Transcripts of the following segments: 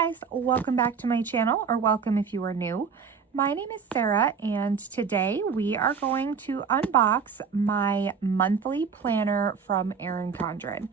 Guys, welcome back to my channel, or welcome if you are new. My name is Sarah, and today we are going to unbox my monthly planner from Erin Condren.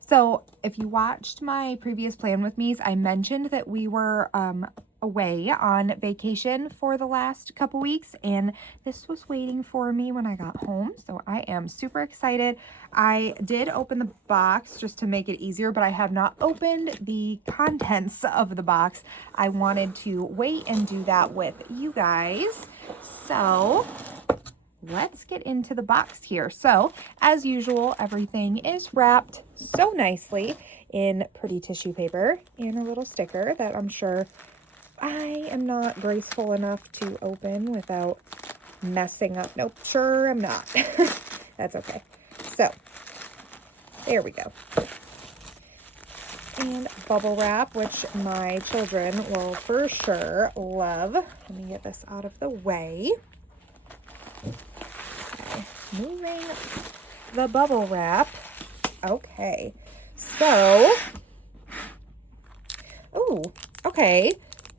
So if you watched my previous plan with me, I mentioned that we were away on vacation for the last couple weeks, and this was waiting for me when I got home. So I am super excited. I did open the box just to make it easier, but I have not opened the contents of the box. I wanted to wait and do that with you guys. So let's get into the box here. So as usual, everything is wrapped so nicely in pretty tissue paper and a little sticker that I'm sure I am not graceful enough to open without messing up. Nope, sure I'm not. That's okay. So there we go. And bubble wrap, which my children will for sure love. Let me get this out of the way. Okay, moving the bubble wrap. Okay, so, oh, okay.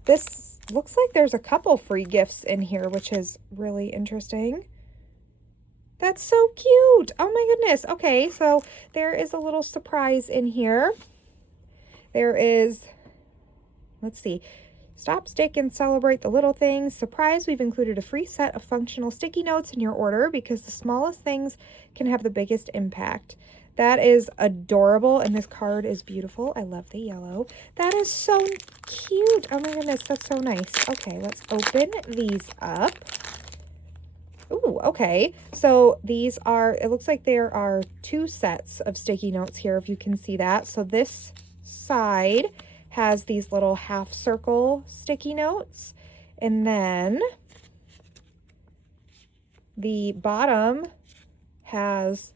This looks like there's a couple free gifts in here, which is really interesting. That's so cute. Oh my goodness. Okay, so there is a little surprise in here. There is, let's see, stop, stick, and celebrate the little things. Surprise, we've included a free set of functional sticky notes in your order because the smallest things can have the biggest impact. That is adorable, and this card is beautiful. I love the yellow. That is so cute. Oh my goodness, that's so nice. Okay, let's open these up. Ooh, okay. So these are, it looks like there are two sets of sticky notes here, if you can see that. So this side has these little half circle sticky notes, and then the bottom has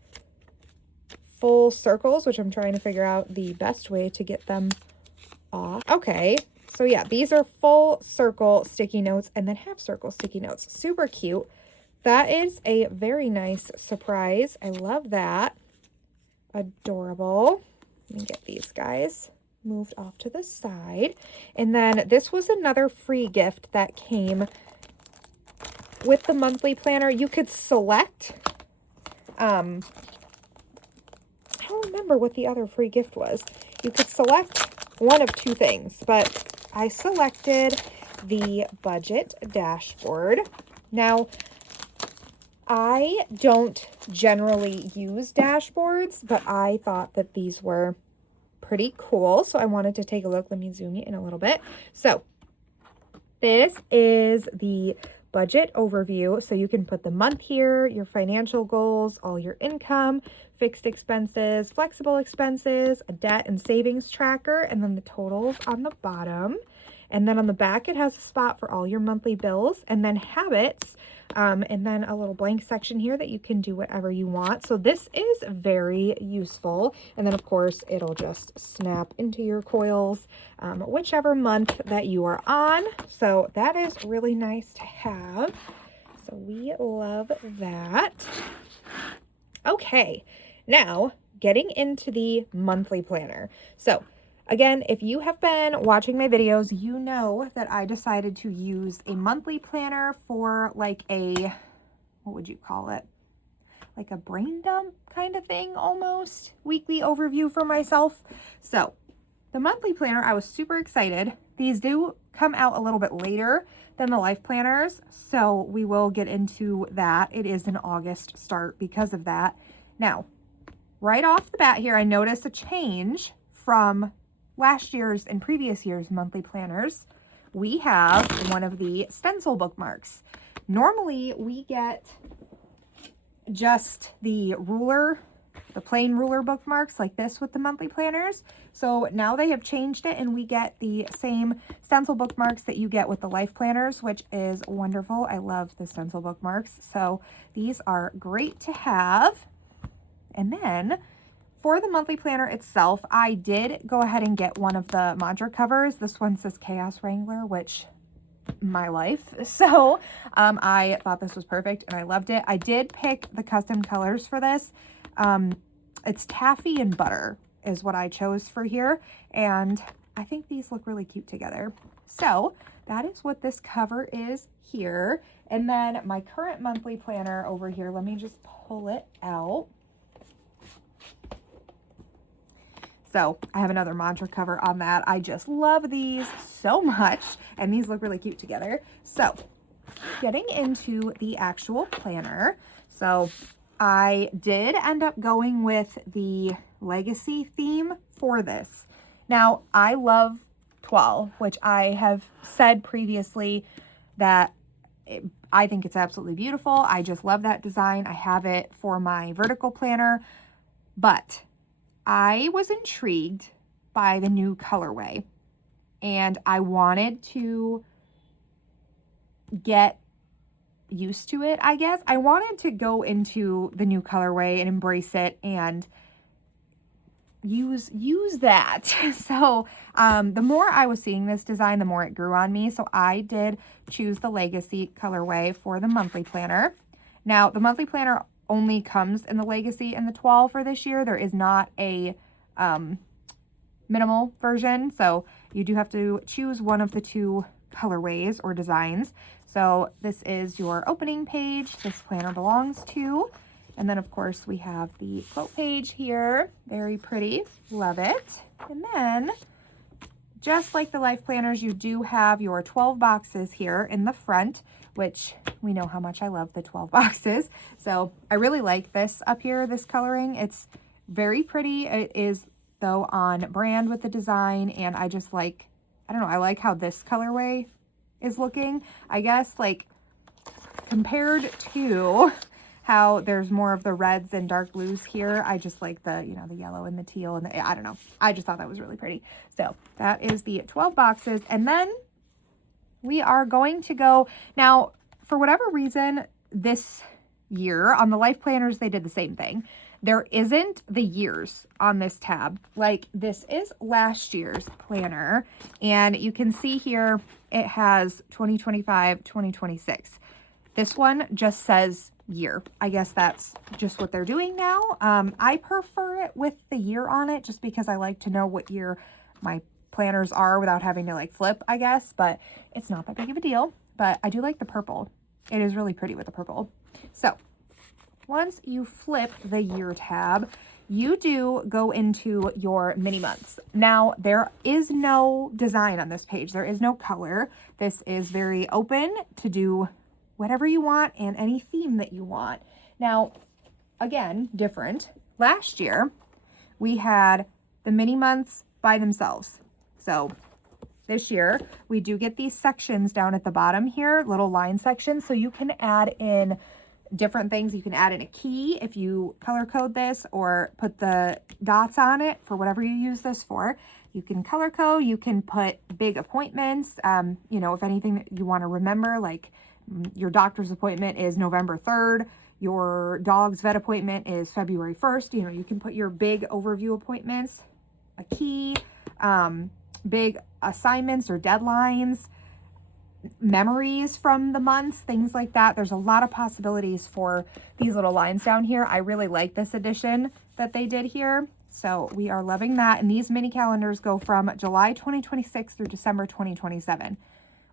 full circles, which I'm trying to figure out the best way to get them off. Okay, so yeah, these are full circle sticky notes and then half circle sticky notes. Super cute. That is a very nice surprise. I love that. Adorable. Let me get these guys moved off to the side. And then this was another free gift that came with the monthly planner. You could select, I don't remember what the other free gift was. You could select one of two things, but I selected the budget dashboard. Now, I don't generally use dashboards, but I thought that these were pretty cool, so I wanted to take a look. Let me zoom you in a little bit. So this is the budget overview. So you can put the month here, your financial goals, all your income, fixed expenses, flexible expenses, a debt and savings tracker, and then the totals on the bottom. And then on the back, it has a spot for all your monthly bills, and then habits, and then a little blank section here that you can do whatever you want. So this is very useful. And then of course, it'll just snap into your coils, whichever month that you are on. So that is really nice to have. So we love that. Okay, now getting into the monthly planner. So again, if you have been watching my videos, you know that I decided to use a monthly planner for like a, what would you call it? Like a brain dump kind of thing, almost. Weekly overview for myself. So the monthly planner, I was super excited. These do come out a little bit later than the life planners, so we will get into that. It is an August start because of that. Now, right off the bat here, I noticed a change from last year's and previous year's monthly planners. We have one of the stencil bookmarks. Normally we get just the ruler, the plain ruler bookmarks like this with the monthly planners. So now they have changed it, and we get the same stencil bookmarks that you get with the life planners, which is wonderful. I love the stencil bookmarks. So these are great to have. And then for the monthly planner itself, I did go ahead and get one of the mantra covers. This one says Chaos Wrangler, which my life. So I thought this was perfect and I loved it. I did pick the custom colors for this. It's taffy and butter is what I chose for here. And I think these look really cute together. So that is what this cover is here. And then my current monthly planner over here, let me just pull it out. So I have another mantra cover on that. I just love these so much, and these look really cute together. So getting into the actual planner. So I did end up going with the legacy theme for this. Now, I love 12, which I have said previously that I think it's absolutely beautiful. I just love that design. I have it for my vertical planner, but I was intrigued by the new colorway, and I wanted to get used to it, I guess. I wanted to go into the new colorway and embrace it and use that. So the more I was seeing this design, the more it grew on me. So I did choose the legacy colorway for the monthly planner. Now, the monthly planner only comes in the legacy and the 12 for this year. There is not a minimal version, so you do have to choose one of the two colorways or designs. So this is your opening page this planner belongs to. And then, of course, we have the quote page here. Very pretty. Love it. And then, just like the life planners, you do have your 12 boxes here in the front, which we know how much I love the 12 boxes. So I really like this up here, this coloring. It's very pretty. It is, though, on brand with the design. And I just like, I don't know, I like how this colorway is looking. I guess, like, compared to how there's more of the reds and dark blues here, I just like the, you know, the yellow and the teal and the, I don't know. I just thought that was really pretty. So that is the 12 boxes. And then we are going to go, now, for whatever reason, this year on the life planners, they did the same thing. There isn't the years on this tab. Like, this is last year's planner, and you can see here it has 2025, 2026. This one just says year. I guess that's just what they're doing now. I prefer it with the year on it just because I like to know what year my planners are without having to like flip, I guess, but it's not that big of a deal. But I do like the purple. It is really pretty with the purple. So once you flip the year tab, you do go into your mini months. Now, there is no design on this page. There is no color. This is very open to do whatever you want and any theme that you want. Now, again, different. Last year, we had the mini months by themselves. So this year, we do get these sections down at the bottom here, little line sections, so you can add in different things. You can add in a key if you color code this or put the dots on it for whatever you use this for. You can color code, you can put big appointments, you know, if anything that you want to remember, like your doctor's appointment is November 3rd, your dog's vet appointment is February 1st. You know, you can put your big overview appointments, a key, big assignments or deadlines, memories from the months, things like that. There's a lot of possibilities for these little lines down here. I really like this addition that they did here. So we are loving that. And these mini calendars go from July 2026 through December 2027.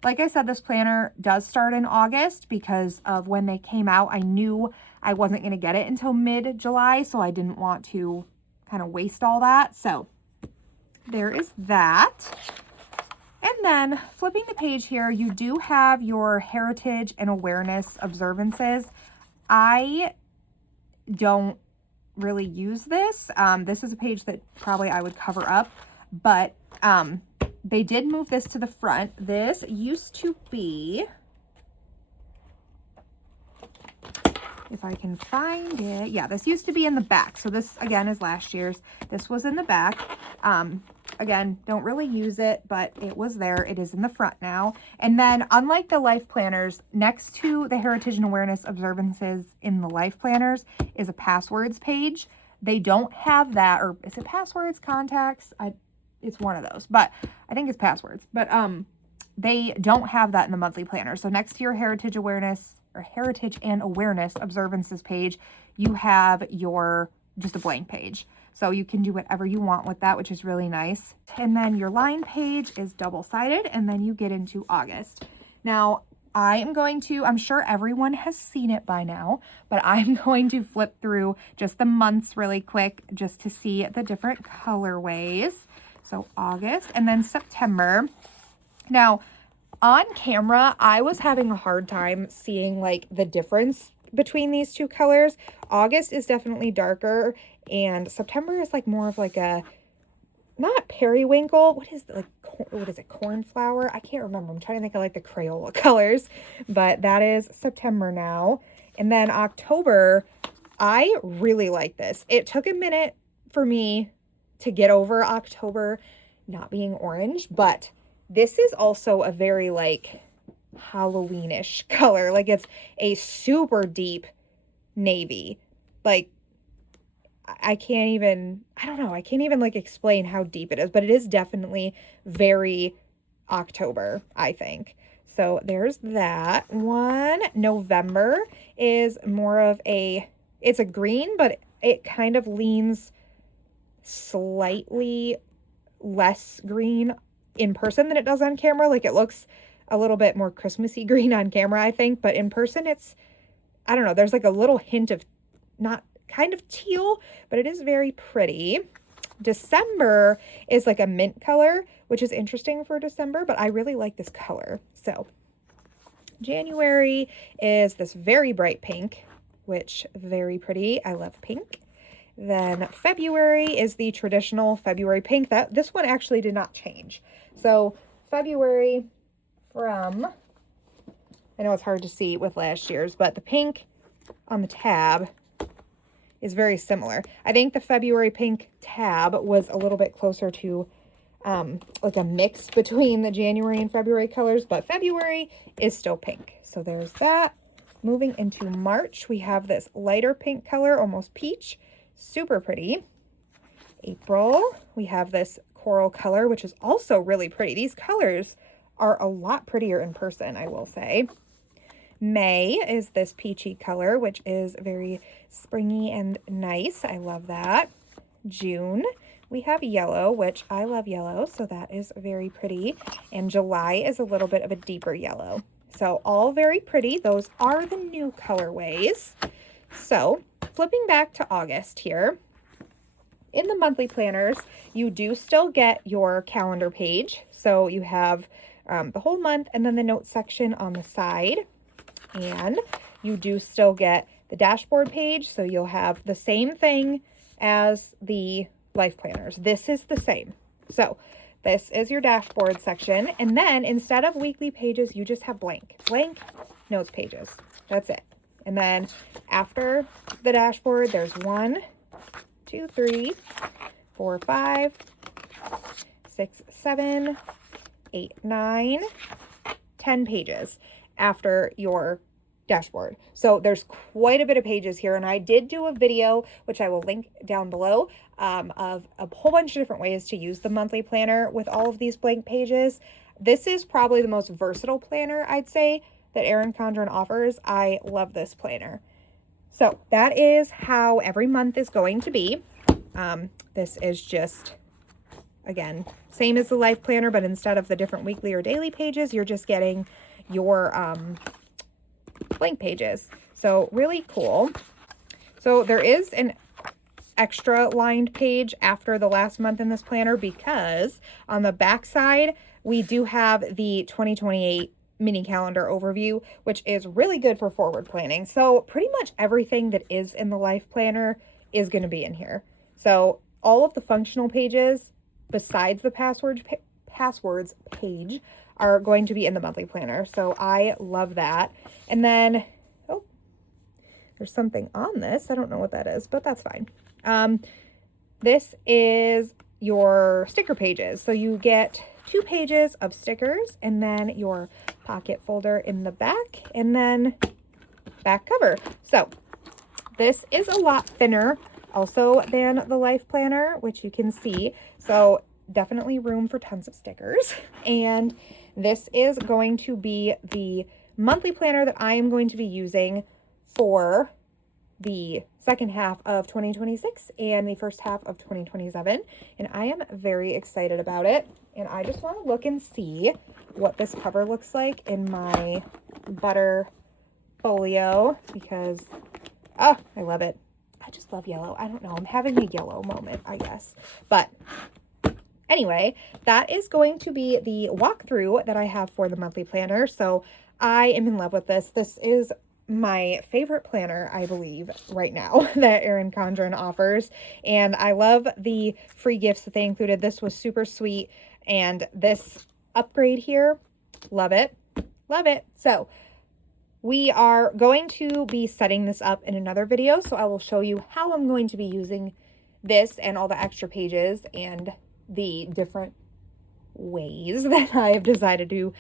Like I said, this planner does start in August because of when they came out. I knew I wasn't going to get it until mid-July, so I didn't want to kind of waste all that. So there is that. And then flipping the page here, you do have your heritage and awareness observances. I don't really use this. This is a page that probably I would cover up, but they did move this to the front. This used to be, if I can find it, yeah, this used to be in the back. So this, again, is last year's. This was in the back. Again, don't really use it, but it was there. It is in the front now. And then, unlike the life planners, next to the heritage and awareness observances in the life planners is a passwords page. They don't have that, or is it passwords, contacts? It's one of those, but I think it's passwords. But they don't have that in the monthly planner. So next to your heritage awareness or heritage and awareness observances page, you have your just a blank page. So you can do whatever you want with that, which is really nice. And then your line page is double-sided, and then you get into August. Now, I'm sure everyone has seen it by now, but I'm going to flip through just the months really quick just to see the different colorways. So August and then September. Now, on camera, I was having a hard time seeing like the difference between these two colors. August is definitely darker, and September is like more of like a, not periwinkle, what is it, cornflower? I can't remember. I'm trying to think of like the Crayola colors, but that is September now. And then October, I really like this. It took a minute for me to get over October not being orange, but this is also a very like Halloweenish color. Like it's a super deep navy. Like I can't even like explain how deep it is, but it is definitely very October, I think. So there's that one. November is more of it's a green, but it kind of leans slightly less green in person than it does on camera. Like it looks a little bit more Christmassy green on camera, I think, but in person I don't know, there's like a little hint of not kind of teal, but it is very pretty. December is like a mint color, which is interesting for December, but I really like this color. So January is this very bright pink, which very pretty. I love pink. Then February is the traditional February pink. This one actually did not change. So February I know it's hard to see with last year's, but the pink on the tab is very similar. I think the February pink tab was a little bit closer to like a mix between the January and February colors, but February is still pink. So there's that. Moving into March, we have this lighter pink color, almost peach, super pretty. April, we have this coral color, which is also really pretty. These colors are a lot prettier in person, I will say. May is this peachy color, which is very springy and nice. I love that. June, we have yellow, which I love yellow, so that is very pretty. And July is a little bit of a deeper yellow. So all very pretty. Those are the new colorways. So flipping back to August here, in the monthly planners, you do still get your calendar page. So you have the whole month and then the notes section on the side. And you do still get the dashboard page, so you'll have the same thing as the life planners. This is the same. So this is your dashboard section, and then instead of weekly pages, you just have blank notes pages. That's it. And then after the dashboard, there's 1, 2, 3, 4, 5, 6, 7, 8, 9, 10 pages after your dashboard. So there's quite a bit of pages here, and I did do a video, which I will link down below, of a whole bunch of different ways to use the monthly planner with all of these blank pages. This is probably the most versatile planner, I'd say, that Erin Condren offers. I love this planner. So that is how every month is going to be. This is just, again, same as the life planner, but instead of the different weekly or daily pages, you're just getting your blank pages. So really cool. So there is an extra lined page after the last month in this planner, because on the back side we do have the 2028 mini calendar overview, which is really good for forward planning. So pretty much everything that is in the life planner is going to be in here. So all of the functional pages besides the passwords page are going to be in the monthly planner. So I love that. And then, oh, there's something on this. I don't know what that is, but that's fine. This is your sticker pages. So you get 2 pages of stickers, and then your pocket folder in the back, and then back cover. So this is a lot thinner also than the life planner, which you can see. So definitely room for tons of stickers. And this is going to be the monthly planner that I am going to be using for the second half of 2026 and the first half of 2027. And I am very excited about it. And I just want to look and see what this cover looks like in my butter folio because, oh, I love it. I just love yellow. I don't know. I'm having a yellow moment, I guess. But anyway, that is going to be the walkthrough that I have for the monthly planner. So I am in love with this. This is my favorite planner, I believe, right now that Erin Condren offers. And I love the free gifts that they included. This was super sweet. And this upgrade here, love it. Love it. So we are going to be setting this up in another video, so I will show you how I'm going to be using this and all the extra pages and the different ways that I have decided to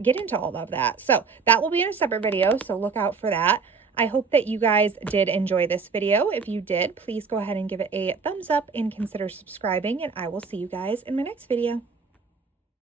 get into all of that. So that will be in a separate video, so look out for that. I hope that you guys did enjoy this video. If you did, please go ahead and give it a thumbs up and consider subscribing, and I will see you guys in my next video.